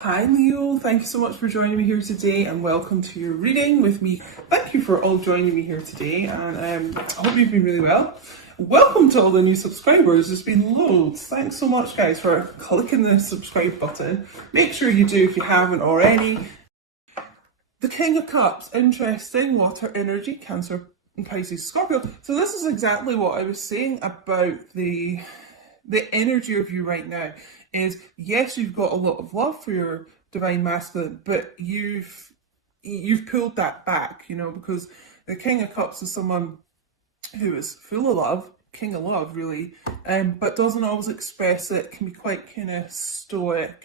Hi Leo, thank you so much for joining me here today and welcome to your reading with me. Thank you for all joining me here today and I hope you've been really well. Welcome to all the new subscribers, there's been loads. Thanks so much guys for clicking the subscribe button. Make sure you do if you haven't already. The King of Cups, interesting, water energy, Cancer, and Pisces, Scorpio. So this is exactly what I was saying about the energy of you right now. Is yes, you've got a lot of love for your divine masculine, but you've pulled that back, because the King of Cups is someone who is full of love, king of love really, but doesn't always express it, can be quite kind of stoic,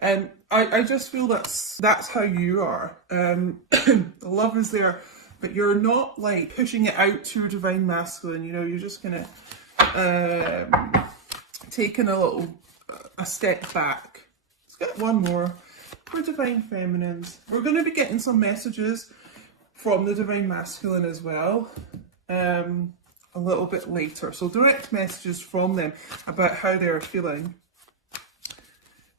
and I just feel that's how you are. The love is there, but you're not like pushing it out to your divine masculine, you're just kind of taking a step back. Let's get one more for divine feminines. We're going to be getting some messages from the divine masculine as well a little bit later, so direct messages from them about how they're feeling.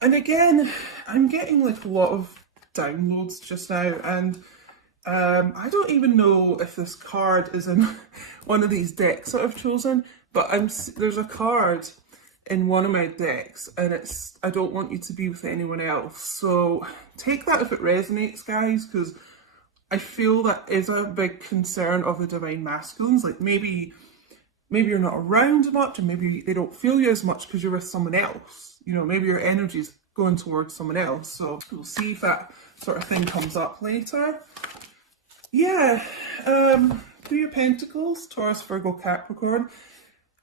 And again, I'm getting like a lot of downloads just now, and I don't even know if this card is in one of these decks that I've chosen, but there's a card in one of my decks and it's I don't want you to be with anyone else. So take that if it resonates, guys, because I feel that is a big concern of the divine masculines. Like maybe you're not around much, and maybe they don't feel you as much because you're with someone else. Maybe your energy's going towards someone else. So we'll see if that sort of thing comes up later. Yeah, Three of Pentacles, Taurus, Virgo, Capricorn.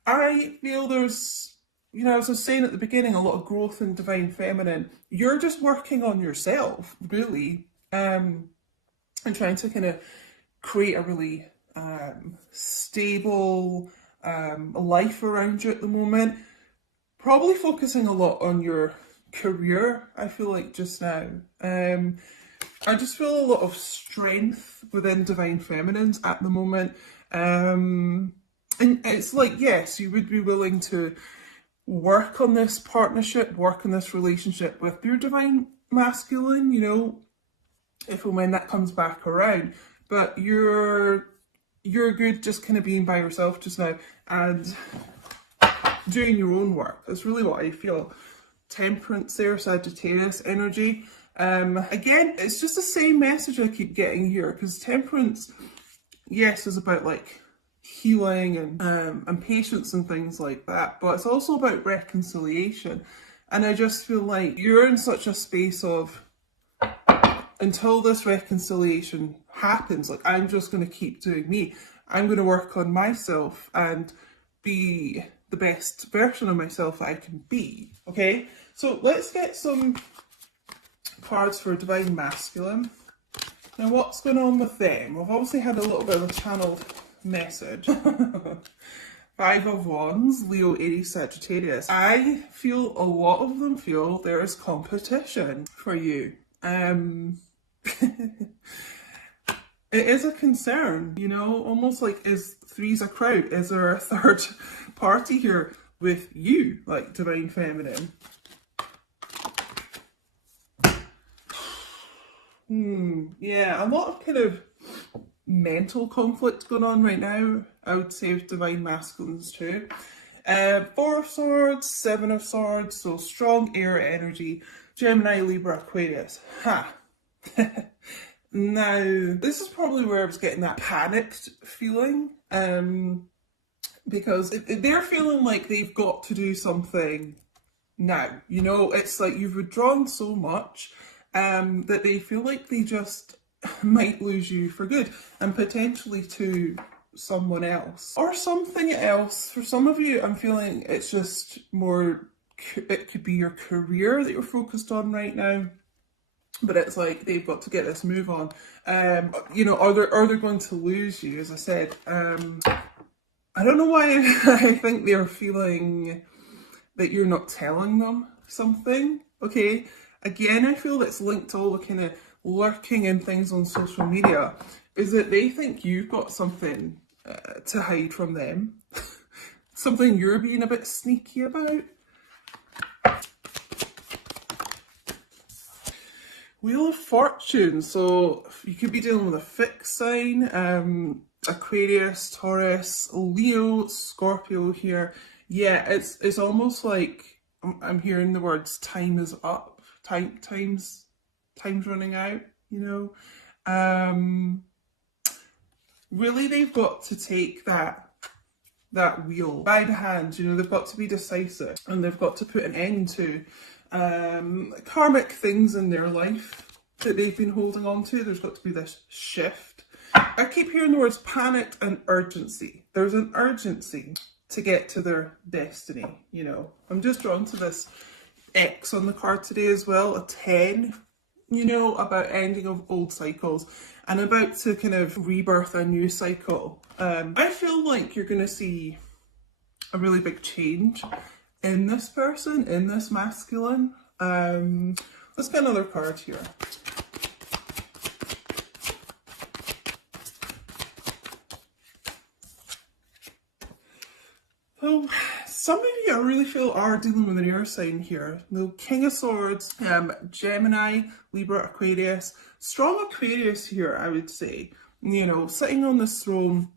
I feel there's, as I was saying at the beginning, a lot of growth in divine feminine. You're just working on yourself, really, and trying to kind of create a really stable life around you at the moment. Probably focusing a lot on your career, I feel like, just now. I just feel a lot of strength within divine feminines at the moment. And it's like, yes, you would be willing to work on this partnership, work on this relationship with your divine masculine, if and when that comes back around. But you're good just kind of being by yourself just now and doing your own work. That's really what I feel. Temperance there, Sagittarius energy. Again, it's just the same message I keep getting here, because temperance, yes, is about like healing and patience and things like that, but it's also about reconciliation. And I just feel like you're in such a space of, until this reconciliation happens, like, I'm just going to keep doing me. I'm going to work on myself and be the best version of myself that I can be. Okay, so let's get some cards for divine masculine. Now, what's going on with them? We've obviously had a little bit of a channeled message. 5 of Wands, Leo, Aries, Sagittarius. I feel a lot of them feel there is competition for you. It is a concern, almost like, is three's a crowd? Is there a third party here with you, like divine feminine? Yeah, a lot of kind of mental conflict going on right now, I would say, with divine masculines too. 4 of Swords, 7 of Swords, so strong air energy, Gemini, Libra, Aquarius. Ha! Now, this is probably where I was getting that panicked feeling, because they're feeling like they've got to do something now. It's like you've withdrawn so much that they feel like they just might lose you for good, and potentially to someone else or something else. For some of you, I'm feeling it's just more, it could be your career that you're focused on right now, but it's like they've got to get this move on. Are they going to lose you? As I said, I don't know why I think they're feeling that you're not telling them something. Okay, again, I feel that's linked to all the kind of lurking and things on social media, is that they think you've got something to hide from them, something you're being a bit sneaky about. Wheel of Fortune. So you could be dealing with a fixed sign, Aquarius, Taurus, Leo, Scorpio here. Yeah, it's almost like I'm hearing the words time is up, time's running out, you know. Really they've got to take that wheel by the hand, you know, they've got to be decisive and they've got to put an end to karmic things in their life that they've been holding on to. There's got to be this shift. I keep hearing the words panic and urgency. There's an urgency to get to their destiny, you know. I'm just drawn to this X on the card today as well, a 10, you know, about ending of old cycles and about to kind of rebirth a new cycle. I feel like you're going to see a really big change in this person, in this masculine. Let's get another card here. So, some of you I really feel are dealing with an air sign here. The King of Swords, Gemini, Libra, Aquarius. Strong Aquarius here, I would say. You know, sitting on this throne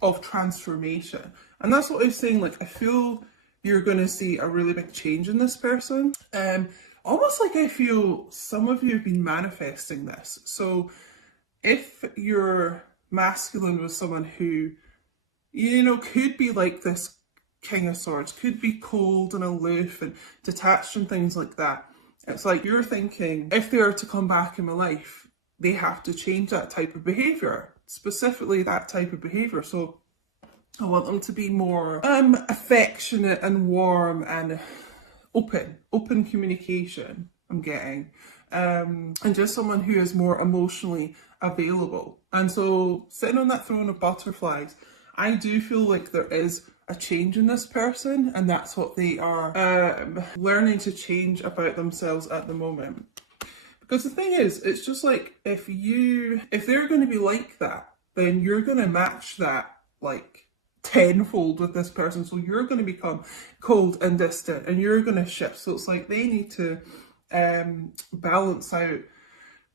of transformation. And that's what I was saying, like, I feel you're going to see a really big change in this person. Almost like I feel some of you have been manifesting this. So if your masculine was someone who, you know, could be like this King of Swords, could be cold and aloof and detached and things like that, it's like you're thinking, if they are to come back in my life, they have to change that type of behaviour, specifically that type of behaviour. So I want them to be more affectionate and warm and open communication, I'm getting. And just someone who is more emotionally available. And so sitting on that throne of butterflies, I do feel like there is a change in this person, and that's what they are learning to change about themselves at the moment. Because the thing is, it's just like if they're going to be like that, then you're going to match that like tenfold with this person. So you're going to become cold and distant and you're going to shift. So it's like they need to balance out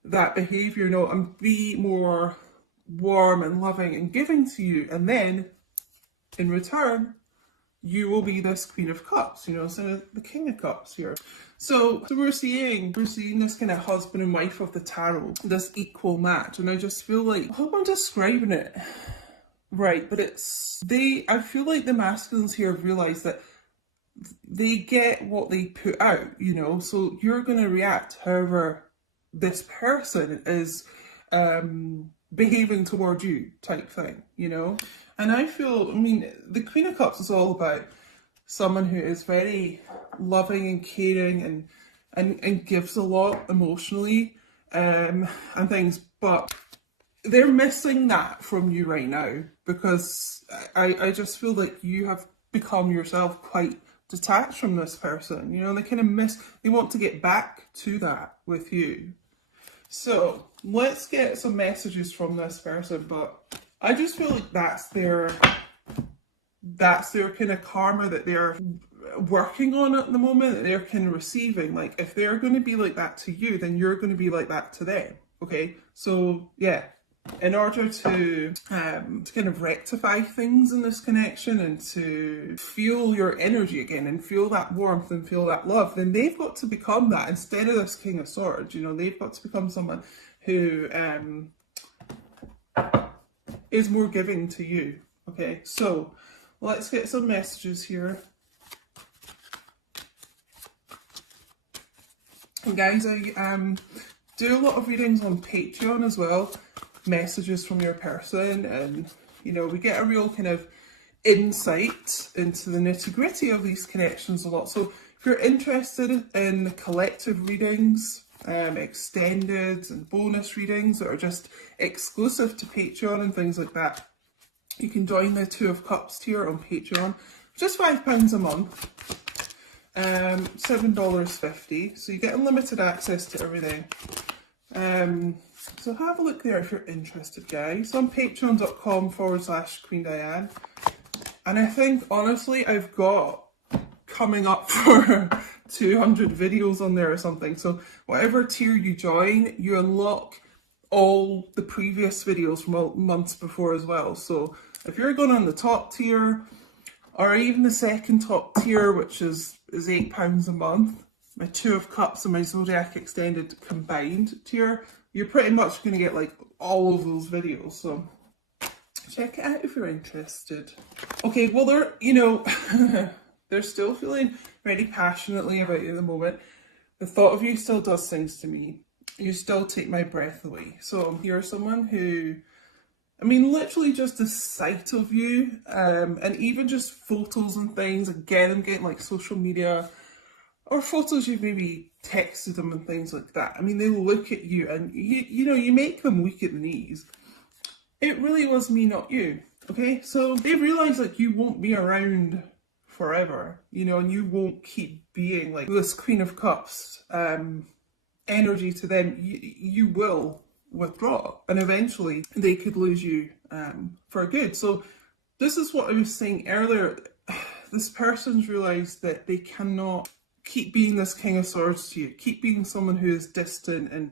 that behaviour, you know, and be more warm and loving and giving to you. And then in return, you will be this Queen of Cups, you know, so the King of Cups here. So we're seeing this kind of husband and wife of the tarot, this equal match. And I just feel like, I hope I'm describing it right, but I feel like the masculines here have realised that they get what they put out, you know, so you're going to react however this person is behaving toward you type thing, you know. And I feel, I mean, the Queen of Cups is all about someone who is very loving and caring and gives a lot emotionally and things, but they're missing that from you right now, because I just feel like you have become yourself quite detached from this person, you know. They want to get back to that with you. So let's get some messages from this person, but I just feel like that's their kind of karma that they're working on at the moment, that they're kind of receiving. Like, if they're going to be like that to you, then you're going to be like that to them. Okay, so yeah, in order to kind of rectify things in this connection and to feel your energy again and feel that warmth and feel that love, then they've got to become that instead of this King of Swords. You know, they've got to become someone who is more giving to you. Okay, so let's get some messages here. And guys, I do a lot of readings on Patreon as well, messages from your person, and you know, we get a real kind of insight into the nitty-gritty of these connections a lot. So if you're interested in collective readings, extended and bonus readings that are just exclusive to Patreon and things like that, you can join the Two of Cups tier on Patreon, just £5 a month, $7.50, so you get unlimited access to everything. So have a look there if you're interested, guys, on patreon.com/Queen Diane. And I think, honestly, I've got coming up for 200 videos on there or something. So whatever tier you join, you unlock all the previous videos from months before as well. So if you're going on the top tier, or even the second top tier, which is £8 a month, my Two of Cups and my Zodiac Extended combined tier, you're pretty much going to get like all of those videos. So check it out if you're interested. Okay, well, they're still feeling very passionately about you at the moment. The thought of you still does things to me. You still take my breath away. So you're someone who, I mean, literally just the sight of you, and even just photos and things, again, I'm getting like social media, or photos you've maybe texted them and things like that. I mean, they look at you and you make them weak at the knees. It really was me, not you. Okay, so they realize like you won't be around forever, and you won't keep being like this Queen of Cups energy to them. You will withdraw, and eventually they could lose you for good. So this is what I was saying earlier. This person's realized that they cannot keep being this King of Swords to you, keep being someone who is distant and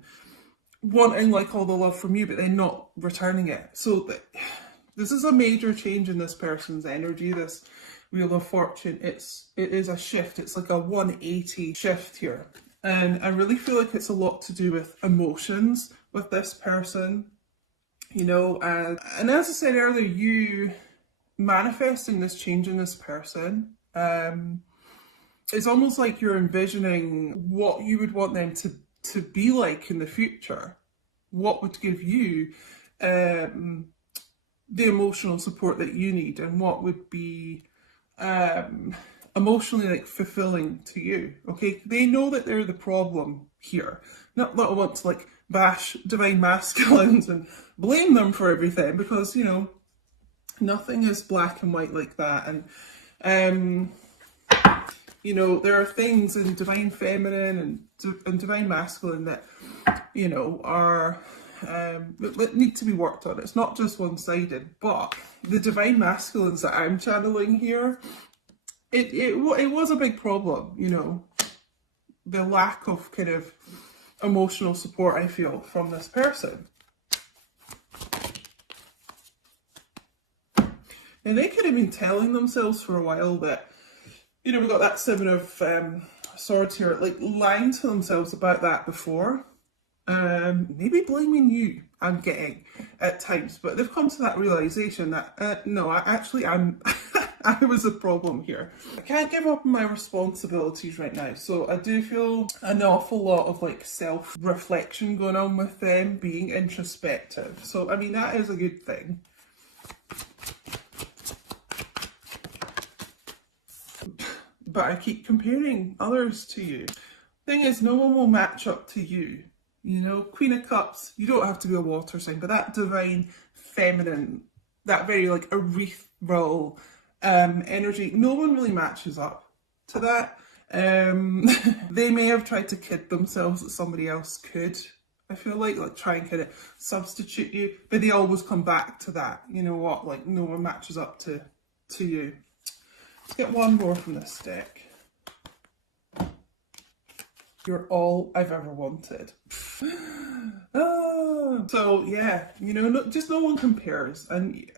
wanting like all the love from you, but then not returning it. So this is a major change in this person's energy, this Wheel of Fortune. It is a shift. It's like a 180 shift here. And I really feel like it's a lot to do with emotions with this person, and as I said earlier, you manifesting this change in this person, it's almost like you're envisioning what you would want them to be like in the future, what would give you the emotional support that you need, and what would be emotionally like fulfilling to you. Okay, they know that they're the problem here. Not that I want to like bash divine masculines and blame them for everything, because nothing is black and white like that. And there are things in divine feminine and divine masculine that are that need to be worked on. It's not just one-sided. But the divine masculines that I'm channeling here, it was a big problem, the lack of kind of emotional support I feel from this person. And they could have been telling themselves for a while that, we got that Seven of Swords here, like lying to themselves about that before. Maybe blaming you, I'm getting at times, but they've come to that realization that no, I'm I was a problem here. I can't give up on my responsibilities right now, so I do feel an awful lot of like self-reflection going on with them, being introspective. So I mean, that is a good thing. But I keep comparing others to you. Thing is, no one will match up to you. Queen of Cups, you don't have to be a water sign, but that divine feminine, that very like ethereal energy, no one really matches up to that. They may have tried to kid themselves that somebody else could, I feel like try and kind of substitute you, but they always come back to that. Like no one matches up to you. Let's get one more from this deck. You're all I've ever wanted. So yeah, just no one compares. And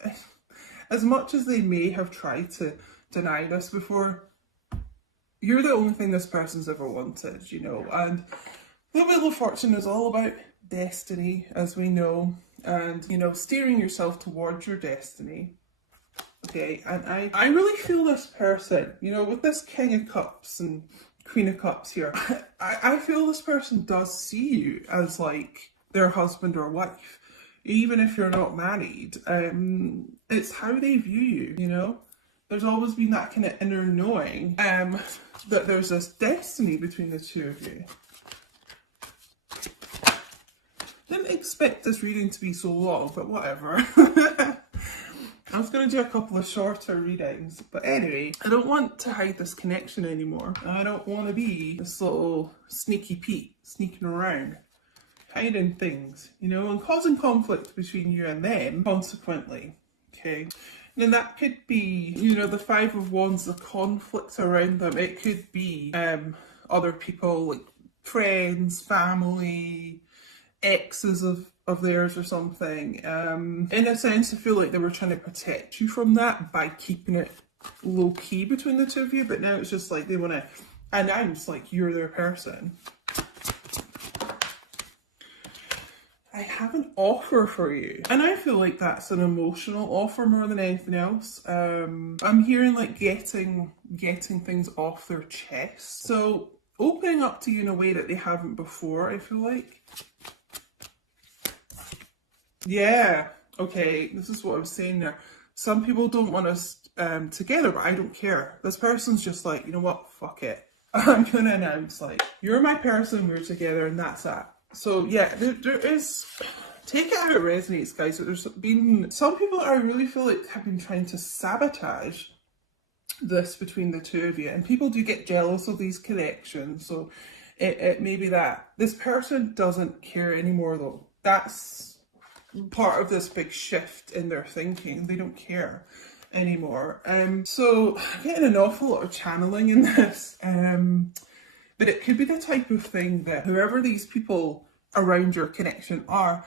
as much as they may have tried to deny this before, you're the only thing this person's ever wanted, And the Wheel of Fortune is all about destiny, as we know, and, steering yourself towards your destiny. Okay, and I really feel this person, with this King of Cups and Queen of Cups here, I feel this person does see you as like their husband or wife, even if you're not married. It's how they view you, There's always been that kind of inner knowing that there's this destiny between the two of you. Didn't expect this reading to be so long, but whatever. I was going to do a couple of shorter readings, but anyway, I don't want to hide this connection anymore. I don't want to be this little sneaky Pete sneaking around, hiding things, and causing conflict between you and them, consequently. Okay, And that could be, you know, the Five of Wands, the conflict around them. It could be other people, like friends, family, exes of theirs or something. In a sense, I feel like they were trying to protect you from that by keeping it low key between the two of you, but now it's just like they want to announce like you're their person. I have an offer for you, and I feel like that's an emotional offer more than anything else. I'm hearing like getting things off their chest, so opening up to you in a way that they haven't before, I feel like. Yeah, okay, this is what I was saying there. Some people don't want us together, but I don't care. This person's just like, you know what, fuck it. I'm gonna announce like, you're my person, we're together, and that's that. So yeah, there is, take it how it resonates, guys. So there's been some people that I really feel like have been trying to sabotage this between the two of you, and people do get jealous of these connections. So it may be that this person doesn't care anymore, though. That's part of this big shift in their thinking. They don't care anymore. So I'm getting an awful lot of channeling in this. But it could be the type of thing that whoever these people around your connection are,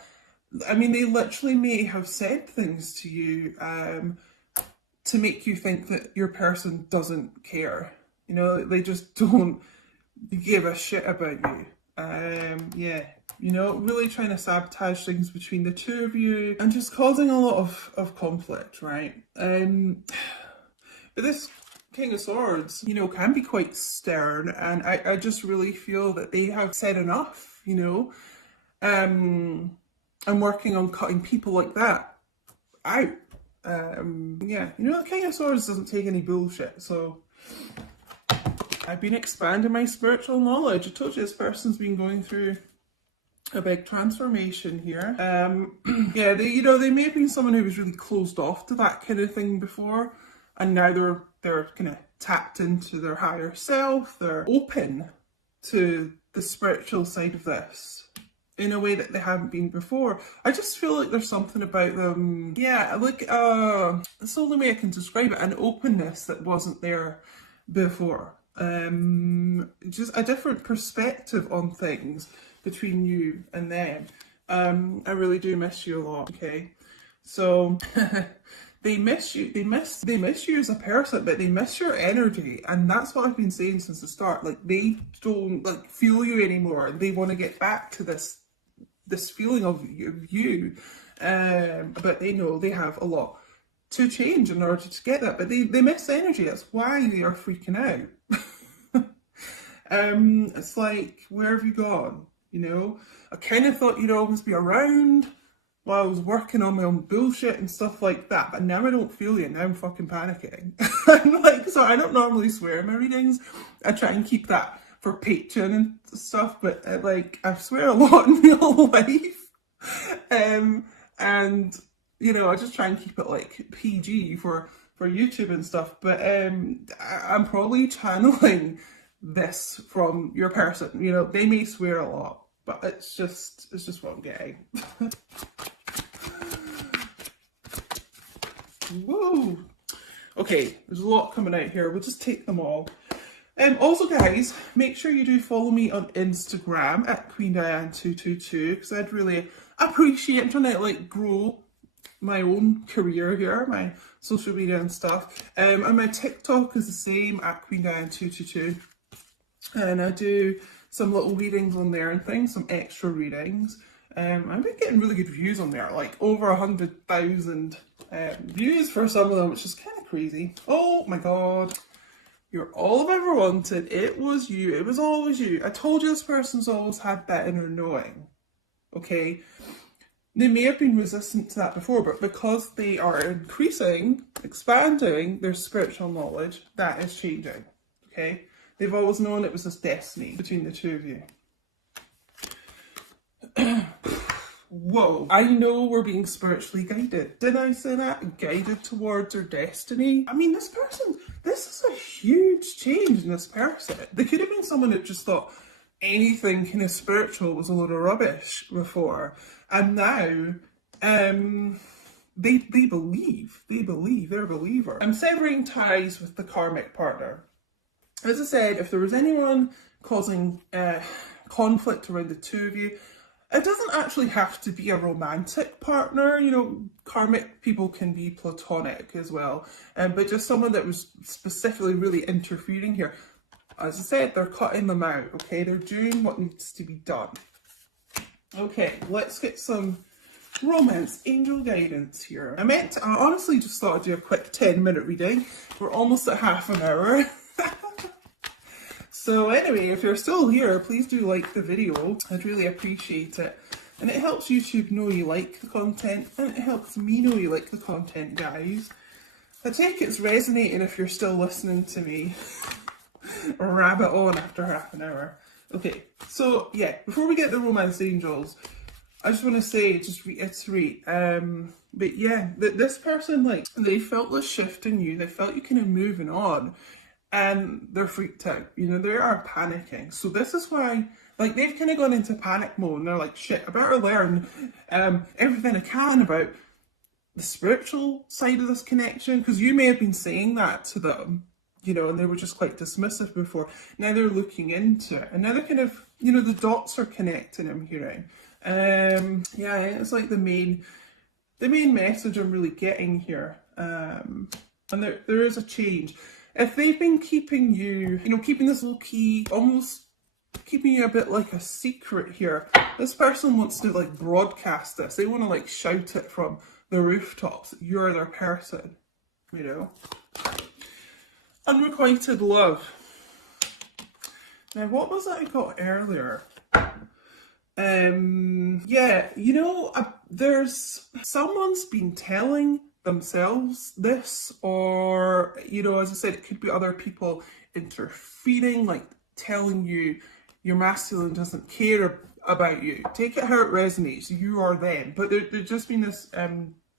I mean, they literally may have said things to you to make you think that your person doesn't care. You know, they just don't give a shit about you. Yeah, you know, really trying to sabotage things between the two of you and just causing a lot of conflict, right? But this King of Swords, you know, can be quite stern, and I just really feel that they have said enough, you know. I'm working on cutting people like that out. Yeah, you know, the King of Swords doesn't take any bullshit, so I've been expanding my spiritual knowledge. I told you this person's been going through a big transformation here. Yeah, they may have been someone who was really closed off to that kind of thing before, and now they're kind of tapped into their higher self. They're open to the spiritual side of this in a way that they haven't been before. I just feel like there's something about them, yeah, like that's the only way I can describe it, an openness that wasn't there before. Just a different perspective on things between you and them. I really do miss you a lot, okay? So they miss you, they miss you as a person, but they miss your energy, and that's what I've been saying since the start. Like, they don't like feel you anymore. They want to get back to this feeling of you, but they know they have a lot to change in order to get that, but they miss energy. That's why they are freaking out. It's like, where have you gone? You know, I kind of thought you'd always be around while I was working on my own bullshit and stuff like that, but now I don't feel you. Now I'm fucking panicking. I'm like, so I don't normally swear in my readings. I try and keep that for Patreon and stuff, but like, I swear a lot in real life. And you know, I just try and keep it like PG for YouTube and stuff, but I'm probably channeling this from your person. You know, they may swear a lot, but it's just what I'm getting. Whoa. Okay, there's a lot coming out here. We'll just take them all. Also, guys, make sure you do follow me on Instagram at QueenDiane222, because I'd really appreciate, I'm trying to like grow my own career here, my social media and stuff. And my TikTok is the same, at QueenDiane222. And I do some little readings on there and things, some extra readings. I've been getting really good views on there, like over 100,000 views for some of them, which is kind of crazy. Oh my god. You're all I've ever wanted. It was you. It was always you. I told you this person's always had that inner knowing. Okay? They may have been resistant to that before, but because they are increasing, expanding their spiritual knowledge, that is changing. Okay? They've always known it was this destiny between the two of you. Whoa. I know we're being spiritually guided. Did I say that? Guided towards their destiny? I mean, this is a huge change in this person. They could have been someone that just thought anything kind of spiritual was a load of rubbish before. And now, they believe, they're a believer. I'm severing ties with the karmic partner. As I said, if there was anyone causing conflict around the two of you, it doesn't actually have to be a romantic partner. You know, karmic people can be platonic as well, but just someone that was specifically really interfering here. As I said, they're cutting them out, okay? They're doing what needs to be done. Okay, let's get some romance angel guidance here. I honestly just thought I'd do a quick 10-minute reading. We're almost at half an hour. So anyway, if you're still here, please do like the video. I'd really appreciate it. And it helps YouTube know you like the content, and it helps me know you like the content, guys. I take it's resonating if you're still listening to me rabbit on after half an hour. Okay, so yeah, before we get the romance angels, I just want to say, just reiterate, but yeah, this person, like, they felt this shift in you, they felt you kind of moving on, and they're freaked out, you know, they are panicking. So this is why, like, they've kind of gone into panic mode, and they're like, shit, I better learn everything I can about the spiritual side of this connection, because you may have been saying that to them, you know, and they were just quite dismissive before. Now they're looking into it, and now they're kind of, you know, the dots are connecting, I'm hearing. Yeah, it's like the main message I'm really getting here. And there is a change. If they've been keeping you, you know, keeping this low key, almost keeping you a bit like a secret here, this person wants to like broadcast this. They want to like shout it from the rooftops. You're their person, you know. Unrequited love. Now, what was that I got earlier? Yeah, you know, there's someone's been telling themselves this, or, you know, as I said, it could be other people interfering, like telling you your masculine doesn't care about you. Take it how it resonates. You are them. But there's just been this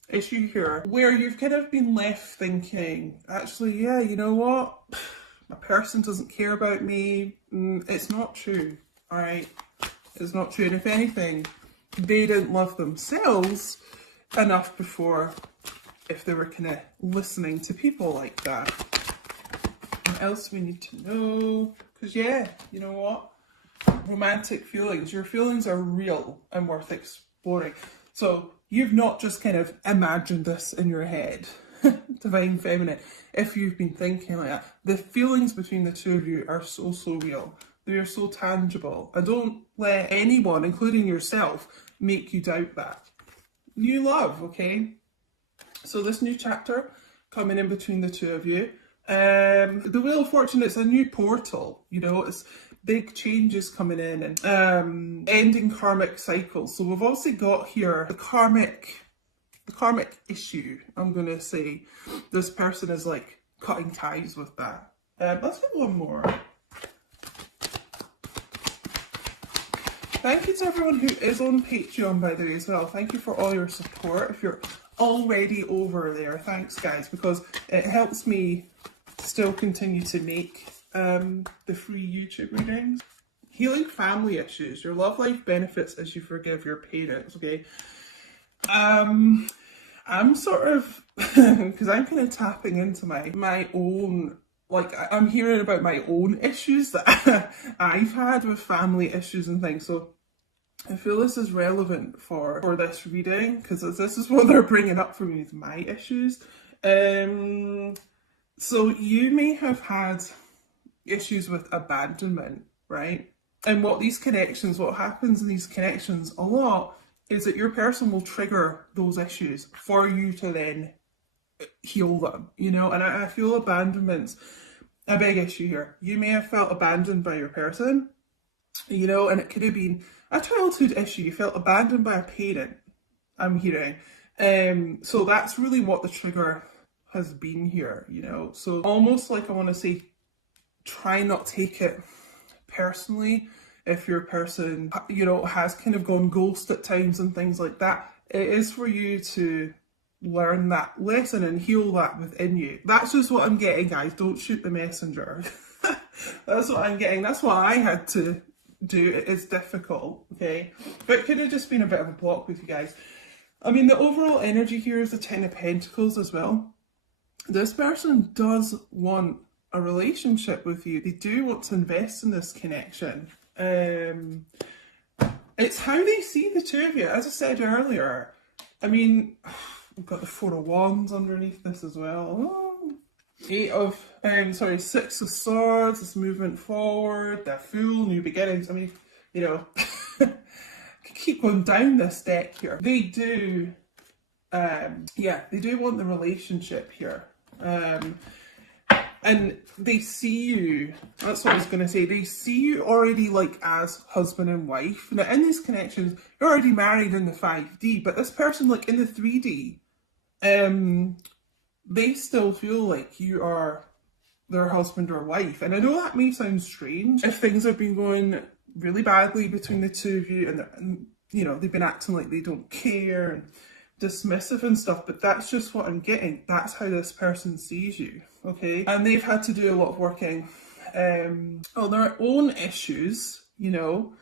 issue here where you've kind of been left thinking, actually, yeah, you know what? My person doesn't care about me. It's not true, all right? It's not true. And if anything, they didn't love themselves enough before, if they were kind of listening to people like that. What else we need to know? Because yeah, you know what? Romantic feelings. Your feelings are real and worth exploring. So you've not just kind of imagined this in your head. Divine Feminine. If you've been thinking like that, the feelings between the two of you are so real. They are so tangible. And don't let anyone, including yourself, make you doubt that. New love, okay? So this new chapter coming in between the two of you. The Wheel of Fortune, it's a new portal, you know, it's big changes coming in, and ending karmic cycles. So we've also got here the karmic issue, I'm going to say. This person is like cutting ties with that. Let's get one more. Thank you to everyone who is on Patreon, by the way, as well. Thank you for all your support. If you're already over there, thanks guys, because it helps me still continue to make the free YouTube readings. Healing family issues. Your love life benefits as you forgive your parents, okay? I'm sort of, because I'm kind of tapping into my own, like, I'm hearing about my own issues that I've had with family issues and things. So I feel this is relevant for this reading, because this is what they're bringing up for me, is my issues. So you may have had issues with abandonment, right? And what happens in these connections a lot is that your person will trigger those issues for you to then heal them, you know? And I feel abandonment's a big issue here. You may have felt abandoned by your person, you know, and it could have been a childhood issue. You felt abandoned by a parent, I'm hearing. So that's really what the trigger has been here, you know? So almost like, I want to say, try not take it personally if your person, you know, has kind of gone ghost at times and things like that. It is for you to learn that lesson and heal that within you. That's just what I'm getting, guys. Don't shoot the messenger. That's what I'm getting. That's what I had to do. It is difficult, okay? But it could have just been a bit of a block with you guys. I mean, the overall energy here is the Ten of Pentacles as well. This person does want a relationship with you. They do want to invest in this connection. It's how they see the two of you. As I said earlier, I mean, we've got the Four of Wands underneath this as well. Oh. Six of Swords, this movement forward, the Fool, new beginnings. I mean, you know, keep going down this deck here. They do, they do want the relationship here. And they see you, that's what I was going to say, they see you already like as husband and wife. Now in these connections, you're already married in the 5D, but this person like in the 3D, they still feel like you are their husband or wife. And I know that may sound strange if things have been going really badly between the two of you and you know, they've been acting like they don't care and dismissive and stuff, but that's just what I'm getting. That's how this person sees you, okay? And they've had to do a lot of working on their own issues, you know,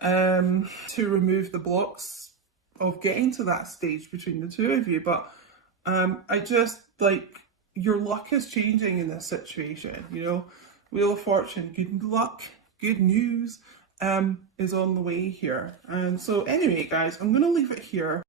to remove the blocks of getting to that stage between the two of you. But I just, like, your luck is changing in this situation, you know? Wheel of Fortune, good luck, good news is on the way here. And so anyway, guys, I'm going to leave it here.